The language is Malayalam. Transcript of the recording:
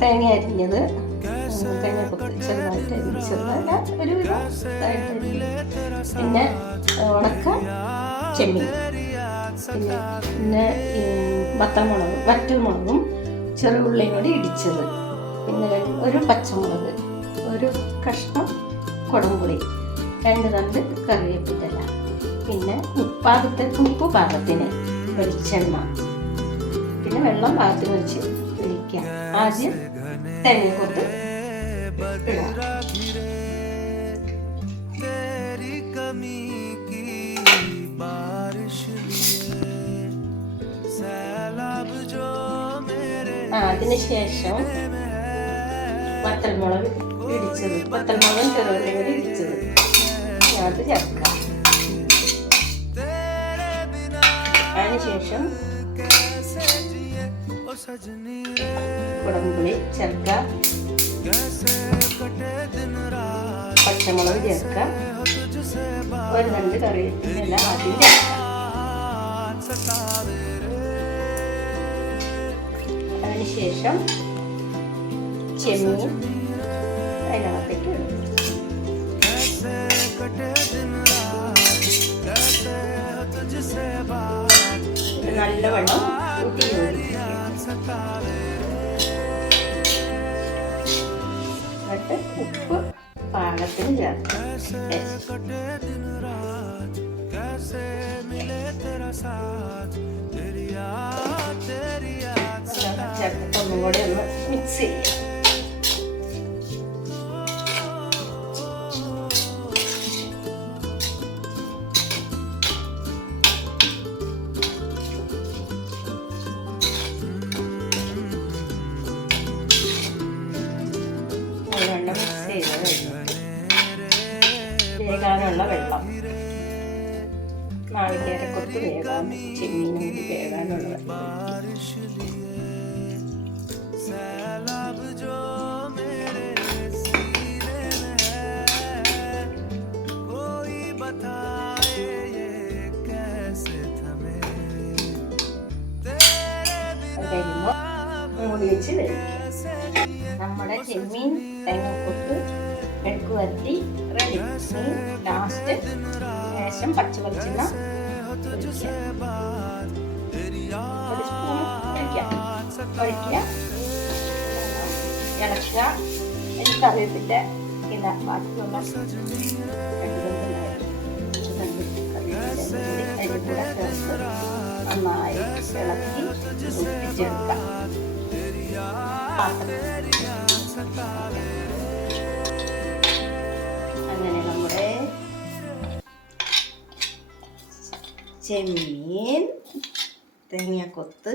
തേങ്ങ അരിഞ്ഞത്, തേങ്ങ കൊത്ത് ചെറുതായിട്ട് അരിഞ്ഞ്, ചെറുതല്ല ഒരു ഇതായിട്ട് അരിഞ്ഞ്, പിന്നെ ഉണക്ക ചെമ്മീൻ, പിന്നെ വറ്റൽമുളകും ചെറുള്ളിയും കൂടി ഇടിച്ചത്, പിന്നെ ഒരു പച്ചമുളക്, ഒരു കഷ്ണം കുടംപുളി, 2 തണ്ട് കറിവേപ്പില, പിന്നെ ഉപ്പ് പാകത്തിന്, വെളിച്ചെണ്ണ, പിന്നെ വെള്ളം പാകത്തിന് വെച്ച് ഒഴിക്കുക. ആദ്യം തേങ്ങക്കൊത്ത് അതിനുശേഷം വറ്റൽമുളകും ചെറുള്ളിയും കൂടി ഇടിച്ചത് അത് ചേർക്കാം. അതിനുശേഷം കുടംപുളി ചേർക്കാം, പച്ചമുളക് ചേർക്കാം, 1 തണ്ട് കറിവേപ്പില ആദ്യം ചേർക്കാം. അതിനുശേഷം ചെമ്മീൻ അതിനകത്തേക്ക് ഇടും. നല്ലവണ്ണം ഊട്ടി എന്നിട്ട് ഉപ്പ് പാകത്തിന് ചേർക്കാം. ചേർത്തിട്ട് ഒന്നും കൂടെ ഒന്ന് മിക്സ് ചെയ്യാം. വേകാനുള്ള വെള്ളം, നാളികേരക്കൊത്ത് വേകാൻ, ചെമ്മീനും വേകാനുള്ള വെള്ളം. മൂടി വെച്ച് കഴിക്കുക. നമ്മുടെ ചെമ്മീൻ തേങ്ങക്കൊത്ത് മെഴുക്ക് വരട്ടി റെഡി. ലാസ്റ്റ് ശേഷം പച്ചവെളിച്ചെണ്ണ ഒരു സ്പൂൺ ഒഴിക്കുക, ഇളക്കുക. കറിവേപ്പിൻ്റെ ഇല ബാക്കിയുള്ള നന്നായി ഇളക്കി ഊറ്റിച്ചെടുക്കാം. അങ്ങനെ നമ്മുടെ ചെമ്മീൻ തേങ്ങക്കൊത്ത്